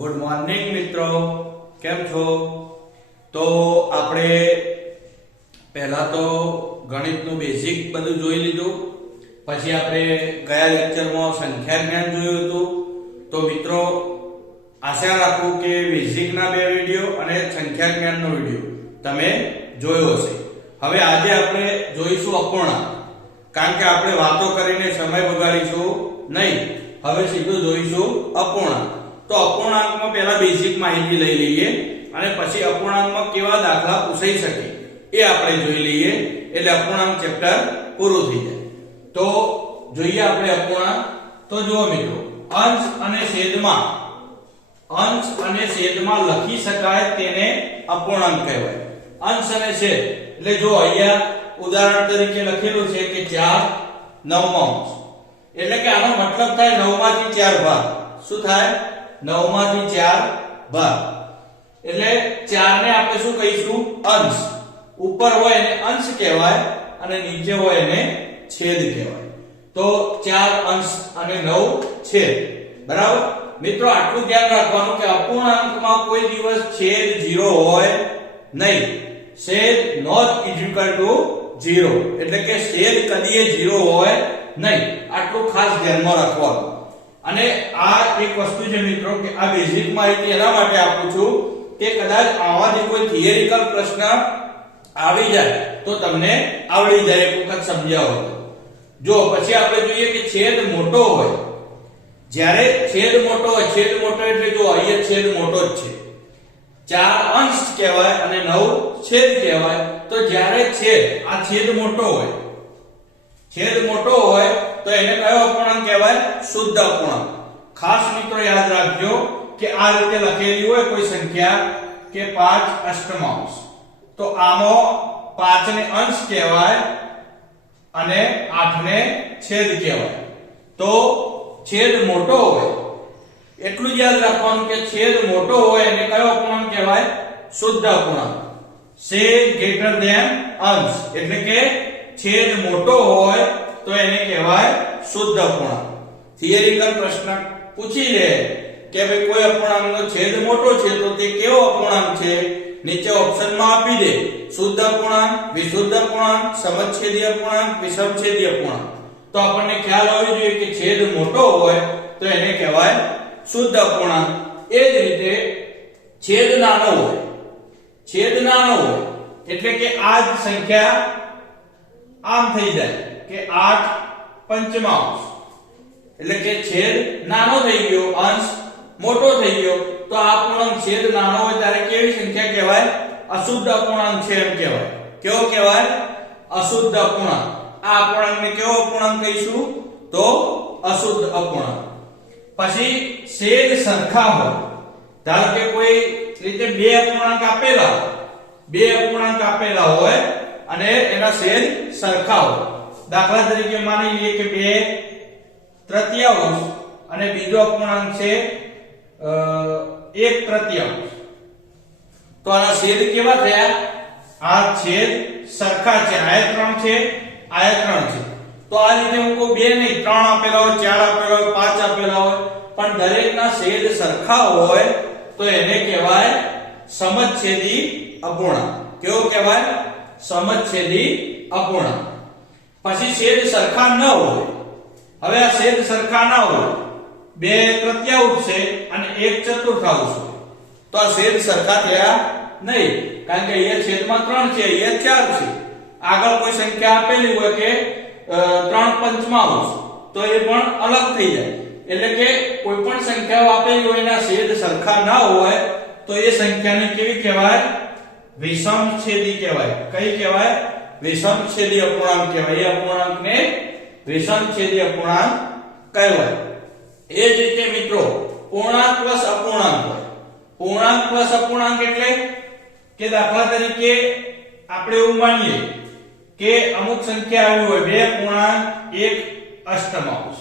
Good morning મિત્રો. કેમ છો? તો આપણે પહેલા તો ગણિતનું બેઝિક બધું જોઈ લીધું. પછી આપણે ગયા લેક્ચરમાં સંખ્યા જ્ઞાન જોયું હતું. તો મિત્રો, આશા રાખું કે બેઝિકના બે વીડિયો અને સંખ્યા જ્ઞાનનો વીડિયો તમે જોયો હશે. હવે આજે આપણે જોઈશું અપૂર્ણાંક કારણ કે આપણે વાતો કરીને સમય બગાડીશું નહીં. હવે સીધું જોઈશું અપૂર્ણાંક તો અપૂર્ણાંકમાં પહેલા બેઝિક માહિતી લઈ લઈએ અને પછી અપૂર્ણાંકમાં કેવા દાખલા પૂછાઈ શકે એ આપણે જોઈ લઈએ એટલે અપૂર્ણાંક ચેપ્ટર પૂરું થઈ જાય. તો જોઈએ આપણે અપૂર્ણાંક. તો જુઓ મિત્રો, અંશ અને છેદમાં, અંશ અને છેદમાં લખી શકાય તેને અપૂર્ણાંક કહેવાય. અંશ અને છેદ, એટલે જો અહીંયા ઉદાહરણ તરીકે લખેલું છે કે 4 નવમાંશ એટલે કે આનો મતલબ થાય 9 માંથી 4 ભાગ. શું થાય? 9 માંથી 4 ભાગ. એટલે 4 ને આપણે શું કહીશું? અંશ. ઉપર હોય એને અંશ કહેવાય અને નીચે હોય એને છેદ કહેવાય. તો 4 અંશ અને 9 છેદ. બરાબર? મિત્રો, આટલું ધ્યાન રાખવાનું કે અપૂર્ણાંકમાં કોઈ દિવસ છેદ 0 હોય નહીં. છેદ નોટ ઇક્વલ ટુ 0 એટલે કે છેદ કદીએ 0 હોય નહીં. આટલું ખાસ ધ્યાનમાં રાખવાનું. અને આ એક વસ્તુ છે મિત્રો કે આ બેઝિક માહિતી એના માટે આપું છું કે કદાચ આવાથી કોઈ થિયરિકલ પ્રશ્ન આવી જાય તો તમને આવડી જાય એક વખત સમજાવો. જો પછી આપણે જોઈએ કે છેદ મોટો હોય, જ્યારે છેદ મોટો હોય, છેદ મોટો એટલે જો અહીંયા છેદ મોટો જ છે. ચાર અંશ કહેવાય અને નવ છેદ કહેવાય. તો જ્યારે છેદ, આ છેદ મોટો હોય, છેદ મોટો હોય તો એને કયો અપૂર્ણાંક કહેવાય? શુદ્ધ અપૂર્ણાંક. ખાસ મિત્રો યાદ રાખજો કે આ રીતે લખેલી હોય કોઈ સંખ્યા કે 5 અષ્ટમાંશ તો આમાં 5 ને અંશ કહેવાય અને 8 ને છેદ કહેવાય. તો છેદ મોટો હોય. એટલું જ યાદ રાખવાનું કે છેદ મોટો હોય એને કયો અપૂર્ણાંક કહેવાય? શુદ્ધ અપૂર્ણાંક. છેદ ગ્રેટર ધેન અંશ. એટલે કે છેદ મોટો હોય તો એને કહેવાય શુદ્ધ અપૂર્ણાંક. થિયરીકલ પ્રશ્ન પૂછી લે કે ભાઈ કોઈ અપૂર્ણાંકનો છેદ મોટો છે તો તે કેવો અપૂર્ણાંક છે? નીચે ઓપ્શનમાં આપી દે. શુદ્ધ અપૂર્ણાંક, વિશુદ્ધ અપૂર્ણાંક, સમછેદી અપૂર્ણાંક, વિષમછેદી અપૂર્ણાંક. તો આપણને ખ્યાલ હોવો જોઈએ કે છેદ મોટો હોય તો એને કહેવાય શુદ્ધ અપૂર્ણાંક. એ જ રીતે છેદ નાનો હોય. છેદ નાનો હોય એટલે કે આ સંખ્યા આમ થઈ જાય. કે 8 પંચમાંશ. એટલે કે છેદ નાનો થઈ ગયો, અંશ મોટો થઈ ગયો, તો આ અપૂર્ણાંક છેદ નાનો હોય ત્યારે કેવી સંખ્યા કહેવાય? અશુદ્ધ અપૂર્ણાંક છે એમ કહેવાય. કેવો કહેવાય? અશુદ્ધ અપૂર્ણાંક. આ અપૂર્ણાંકને કેવો અપૂર્ણાંક કહીશું? તો અશુદ્ધ અપૂર્ણાંક. પછી છેદ સરખા હોય. ધારો કે કોઈ રીતે બે અપૂર્ણાંક આપેલા બે અપૂર્ણાંક આપેલા હોય અને એના છેદ સરખા હોય. દાખલા તરીકે માની લઈએ કે બે તૃતીયાંશ અને બીજો અપૂર્ણાંક છે એક તૃતીયાંશ તો આના છેદ કેવા થયા? આ છેદ સરખા છે આયા ત્રણ છે આયા ત્રણ છે. તો આ રીતે હું કહું, બે નહીં, ત્રણ આપેલા હોય, ચાર આપેલા હોય, પાંચ આપેલા હોય, પણ દરેકના છેદ સરખા હોય, તો એને કહેવાય સમછેદી અપૂર્ણાંક. કેવો કહેવાય? સમછેદી અપૂર્ણાંક. પછી છેદ સરખા ન હોય. હવે આ છેદ સરખા ન હોય. બે તૃતીયાંશ છે અને એક ચતુર્થાંશ હોય તો આ છેદ સરખા થયા નહીં. કારણ કે અહીંયા છેદમાં ત્રણ છે અહીંયા ચાર છે. આગળ કોઈ સંખ્યા આપેલી હોય કે અ, ત્રણ પંચમાંશ તો એ પણ અલગ થઈ જાય. એટલે કે કોઈ પણ સંખ્યાઓ આપેલી હોય એના છેદ સરખા ના હોય તો એ સંખ્યાને કેવી કહેવાય? વિષમ છેદી કહેવાય. કઈ કહેવાય? વિષમ છેદી અપૂર્ણાંક કહેવાય. એ અપૂર્ણાંકને વિષમ છેદી અપૂર્ણાંક કહેવાય. એ જ રીતે મિત્રો, પૂર્ણાંક પ્લસ અપૂર્ણાંક હોય. પૂર્ણાંક પ્લસ અપૂર્ણાંક એટલે કે દાખલા તરીકે આપણે એવું માનીએ કે અમુક સંખ્યા આવી હોય. બે પૂર્ણાંક, એક અષ્ટમાંશ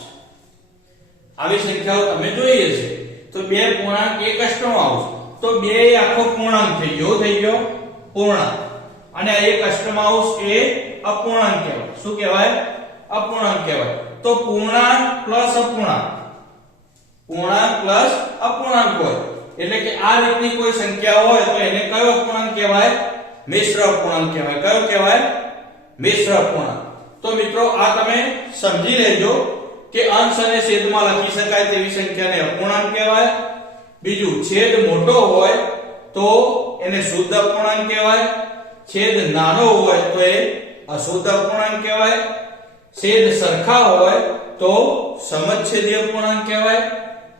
આવી સંખ્યાઓ તમે જોઈ હશે. તો બે પૂર્ણાંક, એક અષ્ટમાંશ તો બે એ આખો પૂર્ણાંક થઈ ગયો. થઈ ગયો પૂર્ણાંક. અને એક અષ્ટમાંશ એ અપૂર્ણાંક કહેવાય. શું કહેવાય? અપૂર્ણાંક કહેવાય. તો પૂર્ણાંક પ્લસ અપૂર્ણાંક. પૂર્ણાંક પ્લસ અપૂર્ણાંક હોય. એટલે કે આ રીતની કોઈ સંખ્યા હોય તો એને કયો અપૂર્ણાંક કહેવાય? મિશ્ર અપૂર્ણાંક કહેવાય. કયો કહેવાય? મિશ્ર અપૂર્ણાંક. તો મિત્રો, આ તમે સમજી લેજો કે અંશ અને છેદમાં લખી શકાય તેવી સંખ્યાને અપૂર્ણાંક કહેવાય. બીજું, છેદ મોટો હોય તો એને શુદ્ધ અપૂર્ણાંક કહેવાય. છેદ નાનો હોય તો એ અશુદ્ધ અપૂર્ણાંક કહેવાય. છેદ સરખા હોય તો સમછેદી અપૂર્ણાંક કહેવાય.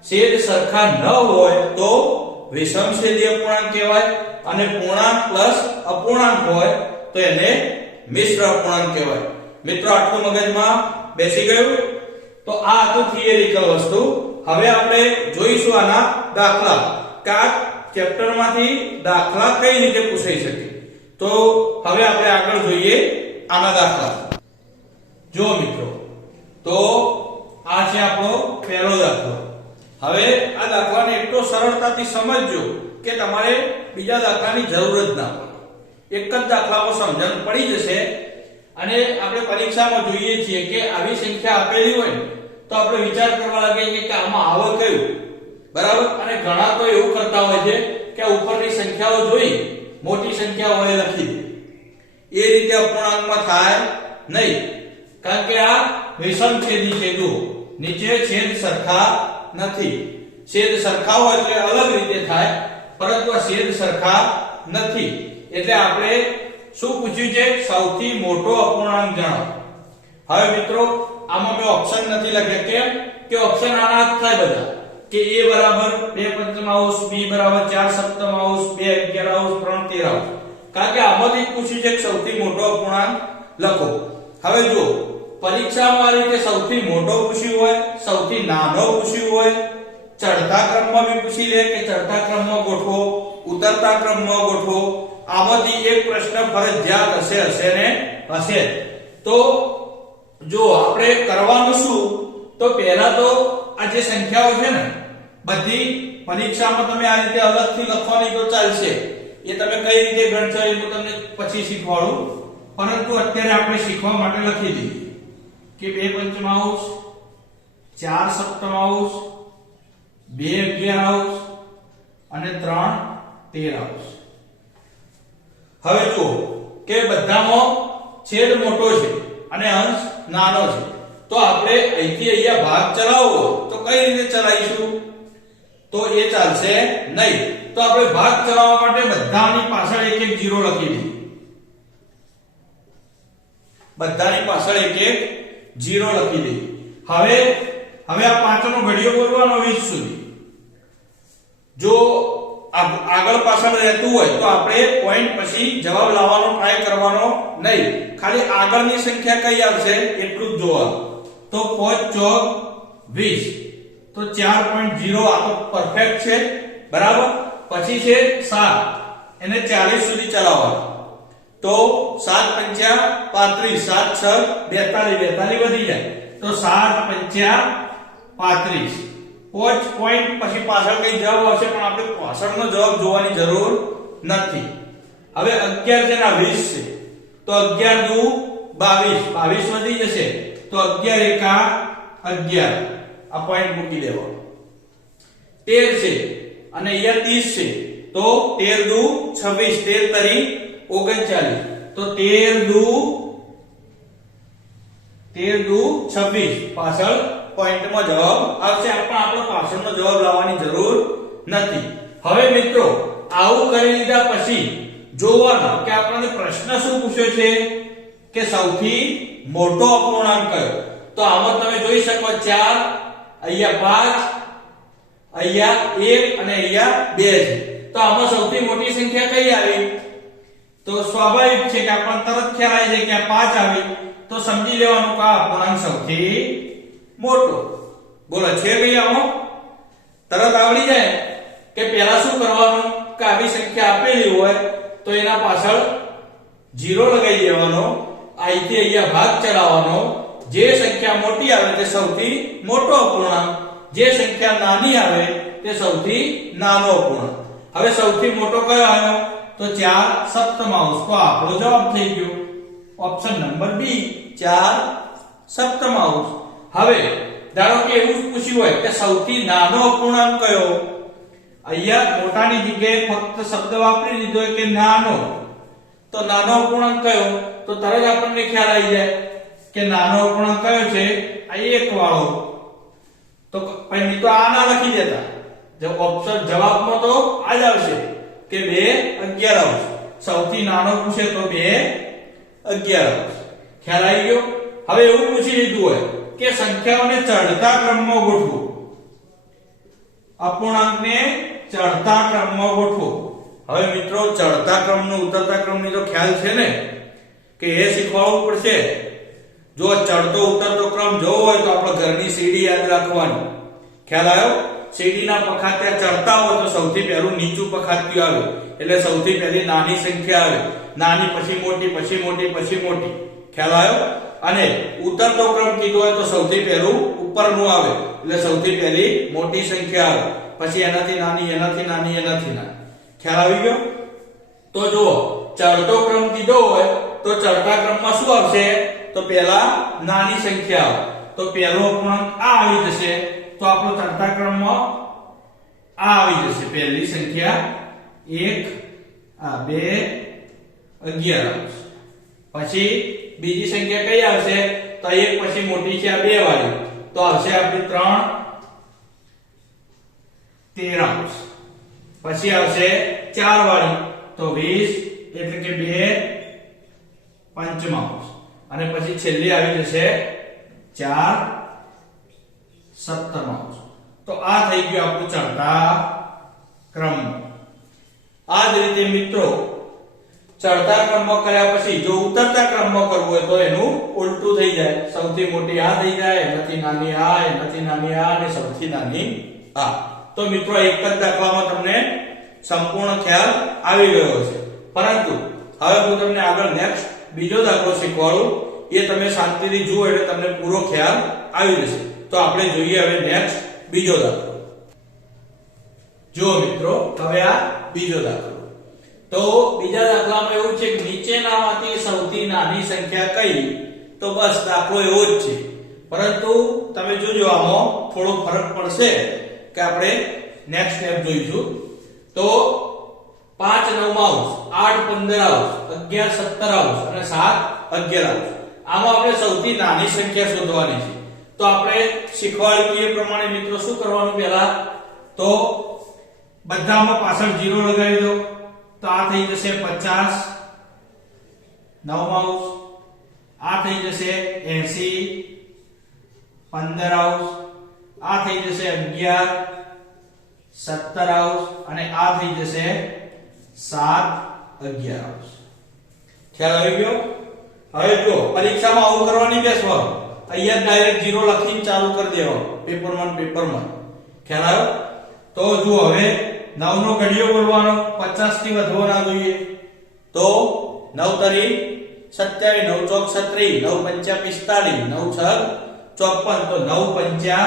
છેદ સરખા ન હોય તો વિષમછેદી અપૂર્ણાંક કહેવાય. અને પૂર્ણાંક પ્લસ અપૂર્ણાંક હોય તો એને મિશ્ર અપૂર્ણાંક કહેવાય. મિત્રો, આટલું મગજમાં બેસી ગયું? તો આ હતું થિયરિકલ વસ્તુ. હવે આપણે જોઈશું આના દાખલા. કે આ ચેપ્ટરમાંથી દાખલા કઈ રીતે પૂછાઈ શકે? તો હવે આપણે આગળ જોઈએ આના દાખલા. જો મિત્રો, તો આ છે આપણો પહેલો દાખલો. હવે આ દાખલાને એટલો સરળતાથી સમજજો કે તમારે બીજા દાખલાની જરૂર જ ના પડે. એક જ દાખલામાં સમજણ પડી જશે અને આપણે પરીક્ષામાં જોઈએ છીએ કે આવી સંખ્યા આપેલી હોય તો આપણે વિચાર કરવા લાગીએ કે આમાં આવો કયું? બરાબર? અને ઘણા તો એવું કરતા હોય છે કે ઉપરની સંખ્યાઓ જોઈ મોટી સંખ્યા એ લખી દે. એ રીતે અપૂર્ણાંકમાં થાય નહીં. કારણ કે આ વિષમ છેદી છે, જુઓ. નીચે છેદ સરખા નથી. છેદ સરખા હોય એટલે અલગ રીતે થાય, પરંતુ આ છેદ સરખા નથી. એટલે આપણે શું પૂછ્યું છે? સૌથી મોટો અપૂર્ણાંક જણાવો. હવે મિત્રો, આમાં મેં ઓપ્શન નથી લખ્યા. કેમ? કે ઓપ્શન આના જ થાય બધા. કે a બરાબર 2 પંચમાંશ b બરાબર 4 સપ્તમાંશ 2 અગિયારાંશ 3 તેરાંશ કારણ કે આમાંથી પૂછી છે કે સૌથી મોટો અપૂર્ણાંક લખો. હવે જો પરીક્ષામાં આ રીતે સૌથી મોટો પૂછ્યું હોય, સૌથી નાનો પૂછ્યું હોય, ચડતા ક્રમમાં બી પૂછી લે કે ચડતા ક્રમમાં ગોઠવો, ઉતરતા ક્રમમાં ગોઠવો, આમાંથી એક પ્રશ્ન ફરજિયાત હશે હશે ને હશે. તો જો આપણે કરવાનું શું? તો પહેલા તો આ જે સંખ્યાઓ છે ને, બધી પરીક્ષામાં તમે આ રીતે અલગથી લખવાની તો ચાલશે. એ તમે કઈ રીતે ગણશો એ હું તમને પછી શીખવાડું. પરંતુ અત્યારે આપણે શીખવા માટે લખી દઈએ કે બે પંચમાંશ ચાર સપ્તમાંશ બે અગિયારાંશ અને ત્રણ તેરાંશ હવે જુઓ કે બધામાં છેદ મોટો છે અને અંશ નાનો છે. તો આપણે અહીંથી અહીંયા ભાગ ચલાવવો. તો કઈ રીતે ચલાવીશું? તો એ ચાલશે નહીં. તો આપણે ભાગ ચલાવવા માટે બધાની પાછળ એક એક જીરો લખી દઈએ. બધાની પાછળ એક એક જીરો લખી દઈએ. હવે હવે આ પાંચનો ઘડિયો બોલવાનો 20 સુધી. જો આગળ પાછળ રહેતું હોય તો આપણે પોઈન્ટ પછી જવાબ લાવવાનો ટ્રાય કરવાનો નહીં. ખાલી આગળની સંખ્યા કઈ આવશે? એટલું જ જોવાનું. તો 5 ચોક વીસ. તો 4.0 આ તો પરફેક્ટ છે. બરાબર? પછી છે 7 એને 40 સુધી ચલાવવાનું. તો 7 પંચ્યા 35 7 છ 42 42 વધી જાય. તો 7 પંચ્યા 35 પોચ પોઈન્ટ પછી પાછળ કઈ જવાબ આવશે પણ આપણે પાછળનો જવાબ જોવાની જરૂર નથી. હવે 11 છે વીસ 20 છે. તો 11 દુ 22 22 વધી જશે. તો 11 એકા 11 આ પોઈન્ટ મૂકી દેવાનો 13 છે અને અહીંયા 30 છે. તો 13 દુ 26 13 તરી 39 તો 13 દુ 13 દુ 26 પાછળ પોઈન્ટમાં જવાબ આવશે. પણ આપણે પાછળનો જવાબ લાવવાની જરૂર નથી. હવે મિત્રો, આવું કરી લીધા પછી જોવાનું કે આપણને પ્રશ્ન શું પૂછ્યો છે? કે સૌથી મોટો અપૂર્ણાંક કયો? તો આમાં તમે જોઈ શકો 4 અહીંયા 5 અહીંયા 1 અને અહીંયા 2 છે. તો આમાં સૌથી મોટી સંખ્યા કઈ આવી? તો સ્વાભાવિક છે કે આપણને તરત ખ્યાલ આવી જાય કે આ 5 આવી. તો સમજી લેવાનું કે આ અપૂર્ણાંક સૌથી મોટો. બોલો, છે ભાઈ આમાં? તરત આવડી જાય કે પહેલા શું કરવાનું? કે આવી સંખ્યા આપેલી હોય તો એના પાછળ જીરો લગાવી દેવાનો. અહીંથી અહીંયા ભાગ ચડાવવાનો. જે સંખ્યા મોટી આવે તે સૌથી મોટો અપૂર્ણાંક. જે સંખ્યા નાની આવે તે સૌથી નાનો અપૂર્ણાંક. હવે સૌથી મોટો કયો આવ્યો? તો 4 સપ્તમાંશ તો આપણો જવાબ થઈ ગયો. ઓપ્શન નંબર બી 4 સપ્તમાંશ હવે ધારો કે એવું પૂછ્યું હોય કે સૌથી નાનો અપૂર્ણાંક કયો? અહીંયા મોટાની જગ્યાએ ફક્ત શબ્દ વાપરી દીધો કે નાનો. તો નાનો અપૂર્ણાંક કયો? તો તરત આપણને ખ્યાલ આવી જાય કે નાનો અપૂર્ણાંક કયો છે? આ એક વાળો. તો પછી તો આ ના લખી દેતા. જો ઓપ્શન જવાબમાં તો આ જ આવશે કે બે અગિયાર આવશે. સૌથી નાનો પૂછે તો બે અગિયાર આવશે. ખ્યાલ આવી ગયો? હવે એવું પૂછી લીધું હોય કે સંખ્યાઓને ચડતા ક્રમમાં ગોઠવો. અપૂર્ણાંકને ચડતા ક્રમમાં ગોઠવો. હવે મિત્રો, ચડતા ક્રમનો, ઉતરતા ક્રમની તો ખ્યાલ છે ને? કે એ શીખવાડવું પડશે. જો ચડતો, ઉતરતો ક્રમ જોવો હોય તો આપણે ઘરની સીડી યાદ રાખવાની. ખ્યાલ આવ્યો? સીડીના પખાત્યા ચડતા હોય તો સૌથી પહેલું નીચું પખાત્યું આવે. એટલે સૌથી પહેલી નાની સંખ્યા આવે. નાની, પછી મોટી પછી મોટી પછી મોટી. ખ્યાલ આવ્યો? અને ઉતરતો ક્રમ કીધો હોય તો સૌથી પહેલું ઉપરનું આવે. એટલે સૌથી પહેલી મોટી સંખ્યા આવે. પછી એનાથી નાની એનાથી નાની એનાથી નાની. ખ્યાલ આવી ગયો? તો જુઓ, ચડતો ક્રમ કીધો હોય, તો ચડતા ક્રમમાં શું આવશે? તો પહેલા નાની સંખ્યા આવે. તો પહેલો અપૂર્ણાંક આ આવી જશે. તો આપણો ચડતા ક્રમમાં આ આવી જશે. પહેલી સંખ્યા એક, આ બે, અગિયાર આવશે. પછી બીજી સંખ્યા કઈ આવશે? તો એક પછી મોટી છે, આ બે વાળી. તો આવશે આપણી ત્રણ, તેર આવશે. પછી આવશે ચાર વાળી તો 20 એટલે કે બે પંચમાંશ અને પછી છેલ્લી આવી જશે ચાર સપ્તમાંશ તો આ થઈ ગયું આપણું ચડતા ક્રમ. આ જ રીતે મિત્રો, ચડતા ક્રમમાં કર્યા પછી જો ઉતરતા ક્રમમાં કરવું હોય તો એનું ઉલટું થઈ જાય. સૌથી મોટી આ થઈ જાય, એનાથી નાની આ, એનાથી નાની આ અને સૌથી નાની આ. તો મિત્રો, એક જ દાખલામાં તમને સંપૂર્ણ ખ્યાલ આવી ગયો છે પરંતુ હવે હું તમને આગળ નેક્સ્ટ બીજો દાખલો શીખવાડું. એ તમે શાંતિથી જુઓ એટલે તમને પૂરો ખ્યાલ આવી જશે. તો આપણે જોઈએ હવે નેક્સ્ટ બીજો દાખલો. જુઓ મિત્રો, હવે આ બીજો દાખલો. તો બીજા દાખલામાં એવું છે કે નીચેનામાંથી સૌથી નાની સંખ્યા કઈ? તો બસ દાખલો એવો જ છે. પરંતુ તમે જોજો, આમાં થોડો ફરક પડશે. કે આપણે નેક્સ્ટ સ્ટેપ જોઈશું. તો પાંચ નવમાં આવશે, આઠ પંદર આવશે, અગિયાર સત્તર આવશે અને સાત અગિયાર આવશે. આમાં આપણે સૌથી નાની સંખ્યા શોધવાની છે. તો આપણે શીખવાડી એ પ્રમાણે મિત્રો, શું કરવાનું પહેલા? તો બધામાં પાછળ જીરો લગાવી દો. તો આ થઈ જશે પચાસ. નવમાંશ આ થઈ જશે એસી. પંદર આવશ. આ થઈ જશે અગિયાર. સત્તર આવશ અને આ થઈ જશે સાત અગિયાર આવશ. ખ્યાલ આવી ગયો? હવે જો પરીક્ષામાં આવું કરવાની બેસવાનું અહીંયા ડાયરેક્ટ જીરો લખીને ચાલુ કરી દેવા. પેપર વન પેપર વન ખ્યાલ આવ્યો? તો જુઓ હવે નવ નો ઘડિયો બોલવાનો 50 થી વધવો ના જોઈએ. તો 9 તરી 27 9 ચોક 36 9 પંચા 45 9 છ 54 તો 9 પંચા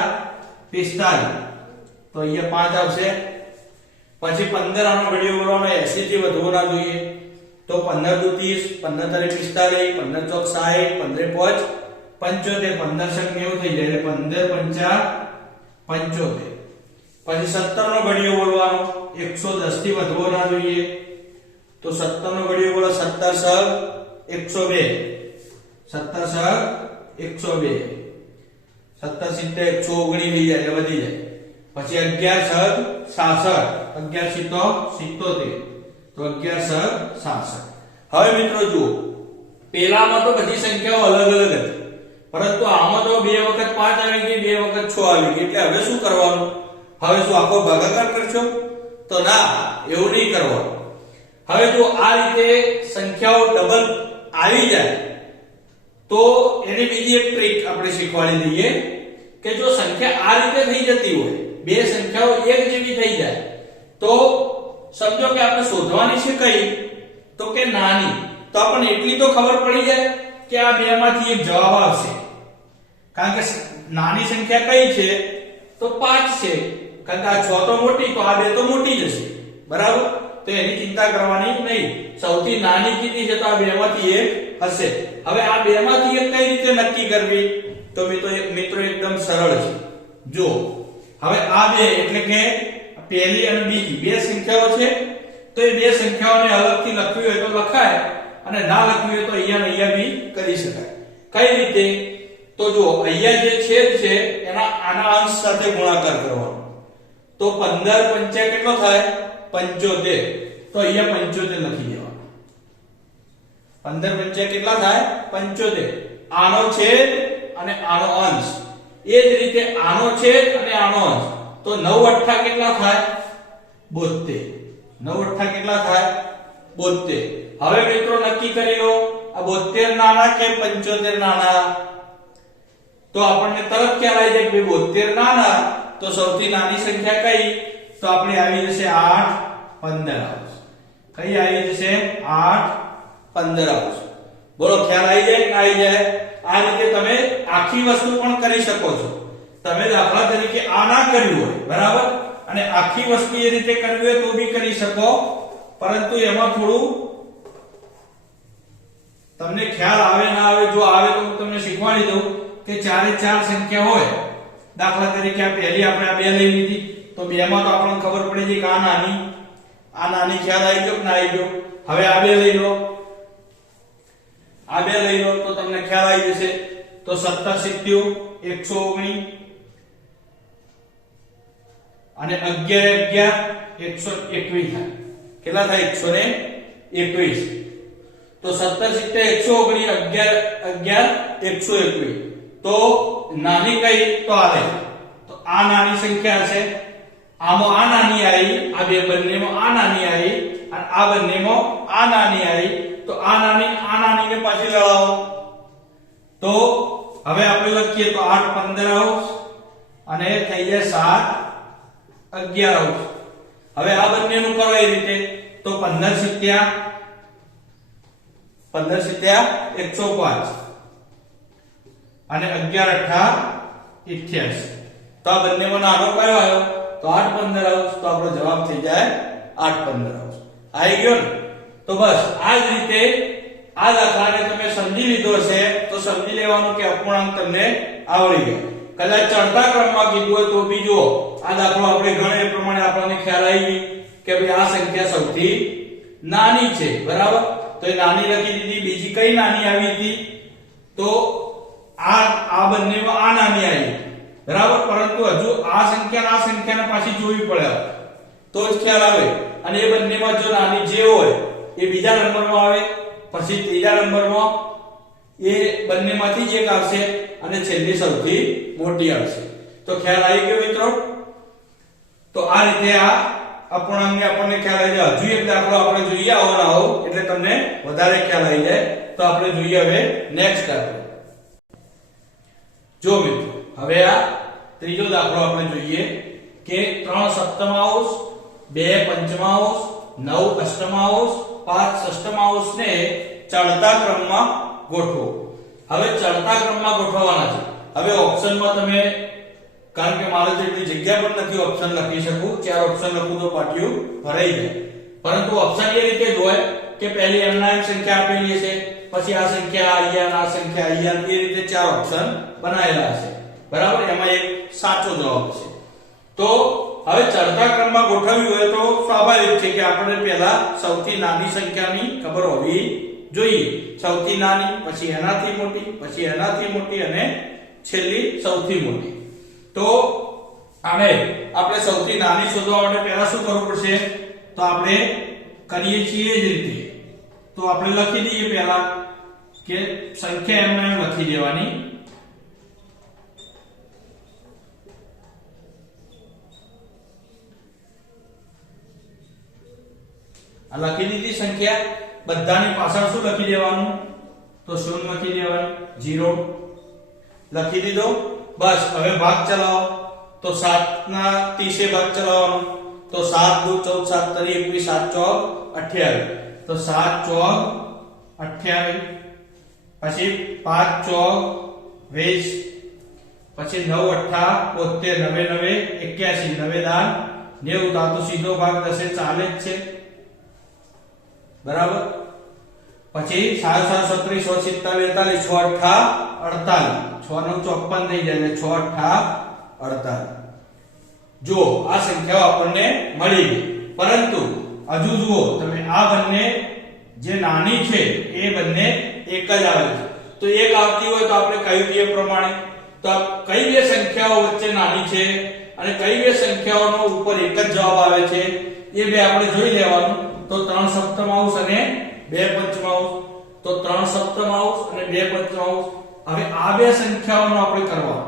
45 તો અહીંયા 5 આવશે પછી 15 આનો ઘડિયો બોલવાનો 80 થી વધવો ના જોઈએ તો 15 દુ 30 15 તરી 45 15 ચોક 60 15 પોચ 75 15 શક 90 થઈ જાય એટલે 15 પંચા 75 પછી 17 નો ઘડિયો બોલવાનો 110 થી વધવો ના જોઈએ તો 17 નો ઘડિયો બોલો 17 સ 102 17 સ 102 17 સિત્તેર 119 થઈ જાય એટલે વધી જાય પછી અગિયાર સદ સાસઠ. અગિયાર સિત્તો 77 તો અગિયાર સદ સાસઠ. હવે મિત્રો જુઓ પેલામાં તો બધી સંખ્યાઓ અલગ અલગ હતી. પરંતુ આમાં તો બે વખત પાંચ આવી ગઈ, બે વખત છ આવી ગઈ. એટલે હવે શું કરવાનું? હવે શું આખો ભાગાકાર કરશો? તો ના, એવું નહીં કરવાનું. હવે જો આ રીતે સંખ્યાઓ ડબલ આવી જાય, તો એની બીજી એક ટ્રીક આપણે શીખવાડી દઈએ કે જો સંખ્યા આ રીતે થઈ જતી હોય બે સંખ્યાઓ એક જેવી થઈ જાય. તો સમજો કે આપણે શોધવાની છે કઈ? તો કે નાની. તો આપણને એટલી તો ખબર પડી જાય કે આ બે માંથી એક જવાબ આવશે. કારણ કે નાની સંખ્યા કઈ છે? તો 5 છે. કારણ કે આ 6 તો મોટી, તો આ બે તો મોટી જશે બરાબર? તો એની ચિંતા કરવાની નહીં. સૌથી નાની કીધી છે તો આ બેમાંથી એક હશે. હવે આ બેમાંથી એક કઈ રીતે નક્કી કરવી? તો મિત્રો મિત્રો એકદમ સરળ છે. જો હવે આ બે એટલે કે પહેલી અને બીજી બે સંખ્યાઓ છે, તો એ બે સંખ્યાઓને અલગથી લખવી હોય તો લખાય અને ના લખવી હોય તો અહીંયા અહીંયા બી કરી શકાય. કઈ રીતે? તો જો અહીંયા જે છેદ છે, એના આના અંશ સાથે ગુણાકાર કરવાનો. તો 15 પંચા કેટલો થાય? 75 તો અહીંયા 75 લખી દેવાનું. 15 પંચા કેટલા થાય? 75 આનો છેદ અને આનો અંશ. એ જ રીતે આનો છેદ અને આનો અંશ. તો 9 અઠ્ઠા કેટલા થાય? 72 9 અઠ્ઠા કેટલા થાય? 72 હવે મિત્રો નક્કી કરી લો, આ 72 નાના કે 75 નાના? તો આપણને તરત ખ્યાલ આવી જાય કે ભાઈ 72 નાના, તો સૌથી નાની સંખ્યા કઈ? તો આપણે આવી જશે 8 15 આવશે. કઈ આવી જશે? 8 15 આવશે. બોલો, ખ્યાલ આવી જાય કે ના આવી જાય? આ રીતે તમે આખી વસ્તુ પણ કરી શકો છો. તમે દાખલા તરીકે આ ના કર્યું હોય, બરાબર? અને આખી વસ્તુ એ રીતે કરવી હોય તો બી કરી શકો. પરંતુ એમાં થોડું તમને ખ્યાલ આવે ના આવે, જો આવે તો હું તમને શીખવાડી દઉં કે ચારે ચાર સંખ્યા હોય. દાખલા તરીકે આ પહેલી આપણે આ બે લઈ લીધી, તો બે માં તો આપણને ખબર પડી જાય કે આ નાની આ નાની ખ્યાલ આવી ગયો કે ના આવી ગયો? હવે આ બે લઈ લો. આ બે લઈ લો, તો તમને ખ્યાલ આવી જશે. તો સત્તર સિત્યુ એકસો ઓગણી. અને અગિયાર અગિયાર, એકસો એકવીસ થાય. કેટલા થાય? એકસો ને એકવીસ. તો સત્તર સિત્તેર એકસો ઓગણીસ અગિયાર અગિયાર, એકસો એકવીસ. તો નાની કઈ તો આવે. તો આ નાની સંખ્યા હશે. આમાં આ નાની આવી, આ બે બંનેમાં આ નાની આવી, અને આ બંનેમાં આ નાની આવી તો આ નાની, આ નાનીને પાછી લડાવો. તો હવે આપણે લખીએ તો 8 15 આવશે અને થઈ જાય 7 11 આવશે. હવે આ બંનેનું કરો એ રીતે. તો 15 સિત્યા 15 સિત્યા 105 અને 11 અઠ્ઠા 88 તો આ બંનેમાં નાનો કયો આવ્યો. તો 8 15 આવશે. તો આપણો જવાબ થઈ જાય 8 15 આવશે. આવી ગયો ને? તો બસ, આ જ રીતે આ દાખલાને તમે સમજી લીધો છે તો સમજી લેવાનું કે અપૂર્ણાંક તમને આવડી ગયો. કદાચ ચડતા ક્રમમાં કીધું હોય તો બી જુઓ. આ દાખલો આપણે ગણે એ પ્રમાણે આપણને ખ્યાલ આવી કે ભાઈ આ સંખ્યા સૌથી નાની છે, બરાબર? તો એ નાની લખી દીધી, બીજી કઈ નાની આવી હતી? તો આ આ બંનેમાં આ નાની આવી. બરાબર? પરંતુ હજુ આ સંખ્યા આ સંખ્યાને પાછી જોવી પડે. તો જ ખ્યાલ આવે. અને એ બંનેમાં જો નાની જે હોય એ બીજા નંબરમાં આવે, પછી ત્રીજા નંબરમાં એ બંનેમાંથી જ એક આવશે અને છેલ્લી સૌથી મોટી આવશે. તો ખ્યાલ આવી ગયો મિત્રો? તો આ રીતે આ અપૂર્ણાંકને આપણને ખ્યાલ આવી જાય. હજુ એક દાખલો આપણે જોઈએ, આવો ના આવો, એટલે તમને વધારે ખ્યાલ આવી જાય. તો આપણે જોઈએ હવે નેક્સ્ટ દાખલો. જો મિત્રો, હવે આ ત્રીજો દાખલો આપણે જોઈએ કે ત્રણ સપ્તમાંશ બે પંચમાંશ નવ અષ્ટમાંશ પાંચ ષષ્ટમાંશ ને ચડતા ક્રમમાં ગોઠવો. હવે ચડતા ક્રમમાં ગોઠવવાના છે. હવે ઓપ્શનમાં તમે, કારણ કે મારે જેટલી જગ્યા પણ નથી ઓપ્શન લખી શકું, ચાર ઓપ્શન લખું તો પાટિયું ભરાઈ જાય. પરંતુ ઓપ્શન એ રીતે જ હોય કે પહેલી એમના એમ સંખ્યા આપેલી છે પછી આ સંખ્યા અહીંયા આ સંખ્યા અહીંયા, એ રીતે ચાર ઓપ્શન બનાવેલા હશે. બરાબર? એમાં એક સાચો જવાબ છે તો હવે ચડતા ક્રમમાં ગોઠવ્યું હોય તો સ્વાભાવિક છે કે આપણે પહેલા સૌથી નાની સંખ્યાની ખબર હોવી જોઈએ. સૌથી નાની, પછી એનાથી મોટી, પછી એનાથી મોટી અને છેલ્લી સૌથી મોટી. તો આને આપણે સૌથી નાની શોધવા માટે પહેલા શું કરવું પડશે? તો આપણે કરીએ છીએ જ રીતે. તો આપણે લખી દઈએ પહેલા કે સંખ્યા એમને લખી દેવાની. આ લખી દીધી સંખ્યા. બધાની પાછળ શું લખી દેવાનું? તો શૂન્ય લખી દેવાનું. 0 લખી દીધો. બસ, હવે ભાગ ચલાવો. તો 7 ના 30 ભાગ ચલાવવાનો. તો 7 દુ 14 7 તરી 21 7 ચોક 28 તો 7 ચોક 28 પછી 5 ચોક 20 પછી 9 અઠ્ઠા 72 નવે નવે 81 નવે દાન 90 તા સીધો ભાગ દસે ચાલે જ છે. બરાબર? પછી સાત સાત સત્રીસ સો સિત્તેર બેતાલીસ છ અઠ્ઠા અડતાલીસ. છ નવ ચોપન થઈ જાય એટલે છ અઠ્ઠા અડતાલીસ. જુઓ, આ સંખ્યાઓ આપણને મળી ગઈ. પરંતુ હજુ જુઓ, તમે આ બંને જે નાની છે, એ બંને એક જ આવે છે. તો એક આવતી હોય તો આપણે કહ્યું એ પ્રમાણે. તો કઈ બે સંખ્યાઓ વચ્ચે નાની છે અને કઈ બે સંખ્યાઓનો ઉપર એક જ જવાબ આવે છે? એ બે આપણે જોઈ લેવાનું. તો ત્રણ સપ્તમાંશ અને બે પંચમાંશ તો ત્રણ સપ્તમાંશ અને બે પંચમાંશ હવે આ બે સંખ્યાઓનો આપણે કરવા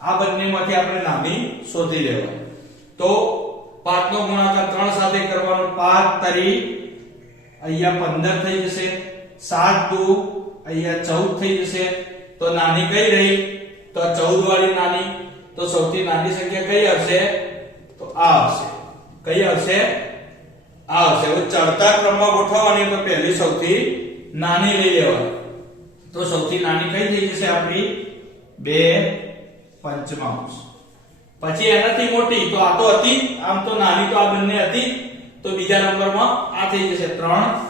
આ બંનેમાંથી આપણે નાની શોધી લેવા તો 5 નો ગુણાકાર 3 સાથે કરવાનો. 5 તરી અહીંયા 15 થઈ જશે. 7 દુ અહીંયા 14 થઈ જશે. તો નાની કઈ રહી? તો 14 વાળી નાની. તો સૌથી નાની સંખ્યા કઈ હશે તો આ હશે કઈ હશે આ હશે હવે ચડતા ક્રમમાં ગોઠવવાની તો પહેલી સૌથી નાની લઈ લેવાની. તો સૌથી નાની કઈ થઈ જશે આપણી? બે પંચમાંશ. પછી એનાથી મોટી, તો આ તો હતી, આમ તો નાની તો આ બંને હતી, તો બીજા નંબરમાં આ થઈ જશે ત્રણ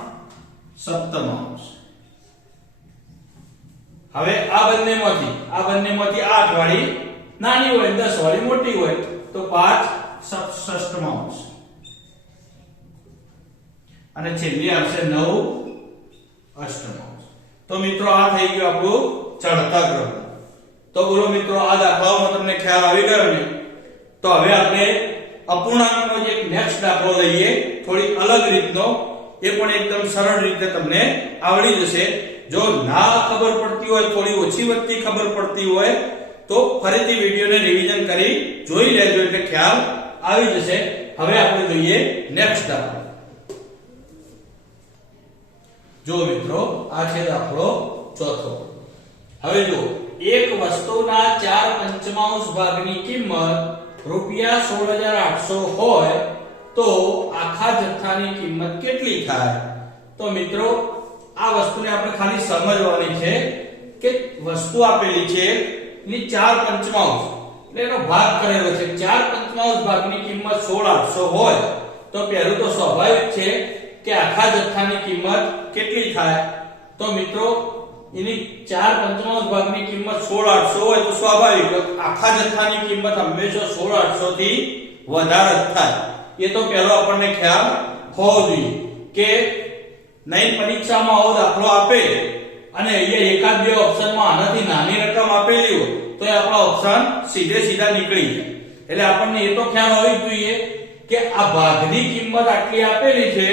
સપ્તમાંશ. હવે આ બંનેમાંથી આ બંનેમાંથી આઠ વાળી નાની હોય દસ વાળી મોટી હોય, તો પાંચ સપ- ષષ્ઠમાંશ. અને છેલ્લી આવશે નવ અષ્ટમાંશ તો મિત્રો, આ થઈ ગયું આપણું ચડતા ક્રમ તો બોલો મિત્રો, આ દાખલાઓમાં તમને ખ્યાલ આવી ગયો ને? તો હવે આપણે અપૂર્ણાંકનો જે નેક્સ્ટ દાખલો લઈએ, થોડી અલગ રીતનો. એ પણ એકદમ સરળ રીતે તમને આવડી જશે. જો ના ખબર પડતી હોય, થોડી ઓછી વધતી ખબર પડતી હોય, તો ફરીથી વિડીયોને રિવિઝન કરી જોઈ લેજો એટલે ખ્યાલ આવી જશે. હવે આપણે જોઈએ નેક્સ્ટ દાખલો. જો મિત્રો, આ છે દાખલો ચોથો. હવે જો એક વસ્તુના ચાર પંચમાંશ ભાગની કિંમત રૂપિયા સોળ હજાર આઠસો હોય તો આખા જથ્થાની કિંમત કેટલી થાય? તો મિત્રો, આ વસ્તુને આપણે ખાલી સમજવાની છે કે વસ્તુ આપેલી છે ની ચાર પંચમાંશ. એટલે એનો ભાગ કરેલો છે. ચાર પંચમાંશ ભાગની કિંમત સોળ આઠસો હોય તો પહેલું તો સ્વાભાવિક છે કે આખા જથ્થાની કિંમત કેટલી થાય? તો મિત્રો, એની ચાર પંચમાંશ ભાગની કિંમત સોળ આઠસો હોય તો સ્વાભાવિક આખા જથ્થાની કિંમત હંમેશા સોળ આઠસો થી વધારે જ થાય. એ તો પહેલો આપણને ખ્યાલ હોવો જોઈએ કે નહીં પરીક્ષામાં આવો દાખલો આપે અને અહીંયા એકાદ બે ઓપ્શનમાં આનાથી નાની રકમ આપેલી હોય, તો એ આપણો ઓપ્શન સીધે સીધા નીકળી જાય. એટલે આપણને એ તો ખ્યાલ હોવી જોઈએ કે આ ભાગની કિંમત આટલી આપેલી છે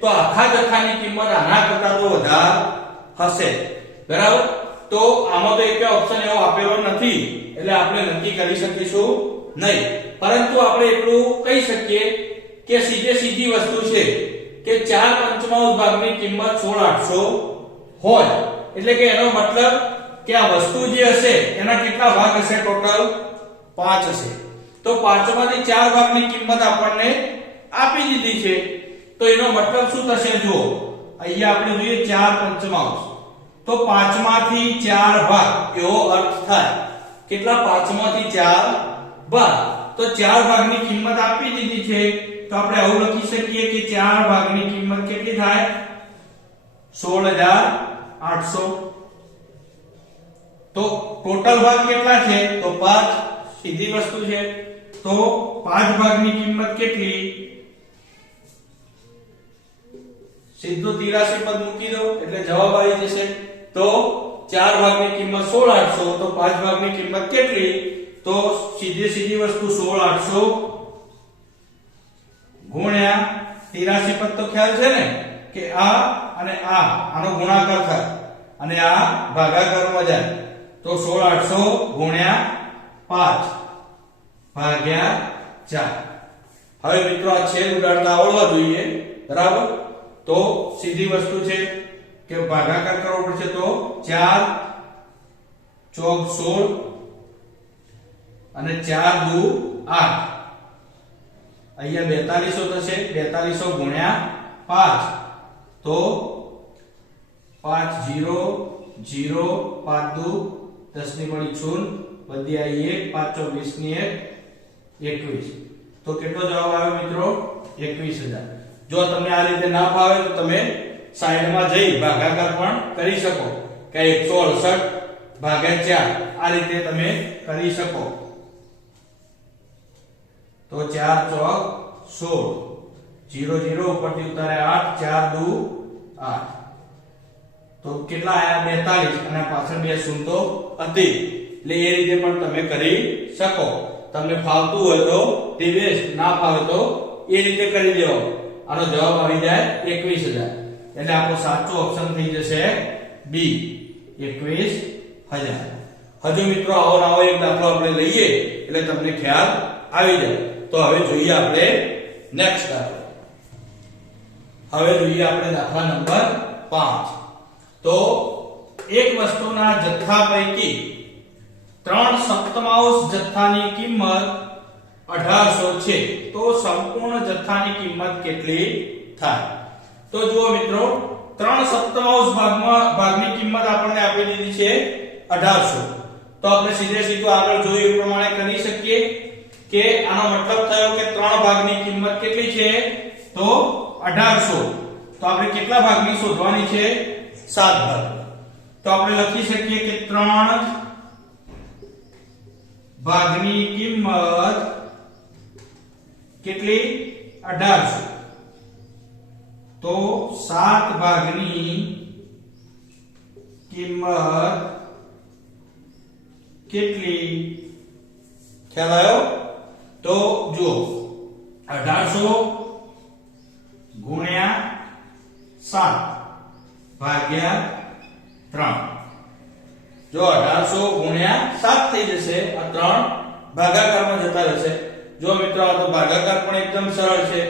તો આખા જથ્થાની કિંમત આના કરતા તો વધારે હશે. બરાબર? તો આમાં તો એક ઓપ્શન એવો આપેલો નથી, એટલે આપણે નક્કી કરી શકીશું નહીં. પરંતુ આપણે એટલું કહી શકીએ કે સીધે સીધી વસ્તુ છે કે ચાર પંચમાંશ ભાગની કિંમત સોળ આઠસો હોય. એટલે કે એનો મતલબ કે આ વસ્તુ જે હશે, એના કેટલા ભાગ હશે ટોટલ? પાંચ હશે. તો પાંચમાંથી ચાર ભાગની કિંમત આપણને આપી દીધી છે. તો એનો મતલબ શું થશે જુઓ, અહીંયા આપણે જોઈએ ચાર પંચમાંશ. તો પાંચમાંથી ચાર ભાગ, એવો અર્થ થાય. કેટલા? પાંચમાંથી ચાર ભાગ. તો ચાર ભાગની કિંમત આપી દીધી છે. તો આપણે આવું લખી શકીએ કે ચાર ભાગની કિંમત કેટલી થાય? સોળ હજાર આઠસો તો ટોટલ ભાગ કેટલા છે? તો પાંચ. સીધી વસ્તુ છે. તો પાંચ ભાગની કિંમત કેટલી? સીધું 83 પદ મૂકી દો એટલે જવાબ આવી જશે. તો ચાર ભાગની કિંમત 16800 તો પાંચ ભાગની કિંમત કેટલી? તો સીધી સીધી વસ્તુ 16800 ગુણ્યા 83 પદ તો ખ્યાલ છે ને? કે આ અને આ, આનો ગુણાકાર થાય. અને આ ભાગાકારમાં જાય. તો 16800 ગુણ્યા 5 ભાગ્યા 4 હવે મિત્રો, આ છેદ ઉડાડતા આવડવા જોઈએ. બરાબર? તો સીધી વસ્તુ છે કે ભાગાકાર કરવો પડશે તો ચાર ચોક સોળ અને ચાર દુ આઠ. અહીંયા 4200 થશે 4200 ગુણ્યા પાંચ. તો 5 0 0 5 દુ, દસની વળી છૂન વધી આવી એક, પાંચ ચોવીસની 1 21 તો કેટલો જવાબ આવ્યો મિત્રો? 21000 જો તમને આ રીતે ના ફાવે તો તમે સાઈડમાં જઈ ભાગાકાર પણ કરી શકો. કે 168 ભાગ્યા 4 આ રીતે તમે કરી શકો. તો ચાર ચોક સોળ. જીરો જીરો ઉપરથી ઉતારે આઠ, ચાર દુ આઠ. તો કેટલા આયા? બેતાલીસ અને પાછળ બે શૂન્ય તો હતી એટલે એ રીતે પણ તમે કરી શકો. તમને ફાવતું હોય તો તે બેસ્ટ ના ફાવે તો એ રીતે કરી દેવો. આનો જવાબ આવી જાય એકવીસ હજાર. એટલે આપણો સાચો ઓપ્શન થઈ જશે બી એકવીસ હજાર. હજુ મિત્રો આવો નવો એક દાખલો આપણે લઈએ, એટલે તમને ખ્યાલ આવી જાય. તો હવે જોઈએ આપણે નેક્સ્ટ દાખલો. હવે જોઈએ આપણે દાખલા નંબર 5 તો એક વસ્તુના જથ્થા પૈકી ત્રણ સપ્તમાંશ જથ્થાની કિંમત 1800 છે. તો સંપૂર્ણ જથ્થાની કિંમત કેટલી થાય? તો જુઓ મિત્રો, ત્રણ સપ્તમાંશ ભાગમાં, ભાગની કિંમત આપણને આપી દીધી છે 1800 તો આપણે સીધે સીધું આગળ જોયું એ પ્રમાણે કરી શકીએ કે આનો મતલબ થયો કે ત્રણ ભાગની કિંમત કેટલી છે? તો 1800 તો આપણે કેટલા ભાગની શોધવાની છે? સાત ભાગ. તો આપણે લખી શકીએ કે ત્રણ ભાગની કિંમત કેટલી? 1800 તો સાત ભાગની કિંમત કેટલી? ખ્યાલ આવ્યો? તો જુઓ 1800 ગુણ્યા 7 ભાગ્યા 3 જો 1800 ગુણ્યા 7 થઈ જશે, આ 3 ભાગાકારમાં જતા રહેશે. જો મિત્રો આ તો ભાગાકાર પણ એકદમ સરળ છે.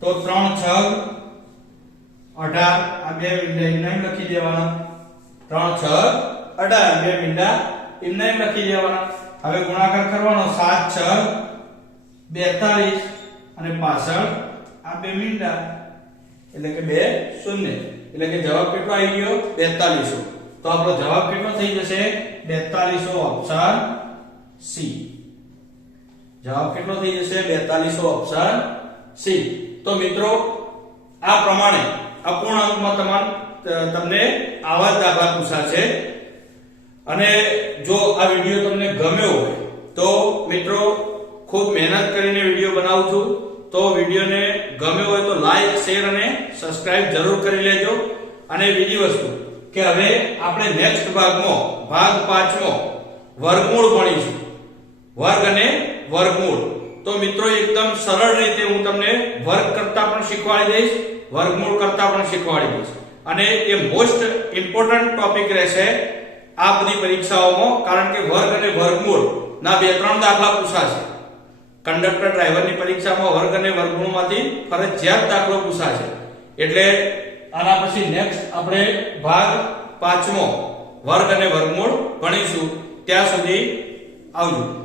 તો 3 છગ 18 આ બે મીંડા એમને લખી દેવાના. 3 છગ 18 બે મીંડા એમને લખી દેવાના. હવે ગુણાકાર કરવાનો 7 છગ 42 અને પાછળ આ બે મીંડા. એટલે કે બે શૂન્ય. એટલે કે જવાબ કેટલો આવી ગયો? 4200 તો આપણો જવાબ કેટલો થઈ જશે? 4200 ઓપ્શન સી. જવાબ કેટલો થઈ જશે? 4200 ઓપ્શન સી. તો મિત્રો, આ પ્રમાણે અપૂર્ણાંકમાં તમામ તમને આવા દાખલા પૂછાશે. અને જો આ વીડિયો તમને ગમ્યો હોય, તો મિત્રો, ખૂબ મહેનત કરીને વીડિયો બનાવું છું. તો વિડીયોને ગમ્યો હોય તો લાઈક, શેર અને સબસ્ક્રાઇબ જરૂર કરી લેજો. અને બીજી વસ્તુ, કે હવે આપણે નેક્સ્ટ ભાગમાં, ભાગ પાંચમો, વર્ગમૂળ ભણીશું. વર્ગ અને વર્ગમૂળ. તો મિત્રો, એકદમ સરળ રીતે હું તમને વર્ગ કરતા પણ શીખવાડી દઈશ, વર્ગમૂળ કરતા પણ શીખવાડી દઈશ. અને એ મોસ્ટ ઇમ્પોર્ટન્ટ ટોપિક રહેશે આ બધી પરીક્ષાઓમાં, કારણ કે વર્ગ અને વર્ગમૂળ ના બે ત્રણ દાખલા પૂછાશે. કંડક્ટર ડ્રાઈવરની પરીક્ષામાં વર્ગ અને વર્ગમૂળમાંથી ફરજિયાત દાખલો પૂછાશે. એટલે આના પછી નેક્સ્ટ આપણે ભાગ પાંચમો, વર્ગ અને વર્ગમૂળ ભણીશું. ત્યાં સુધી આવજો.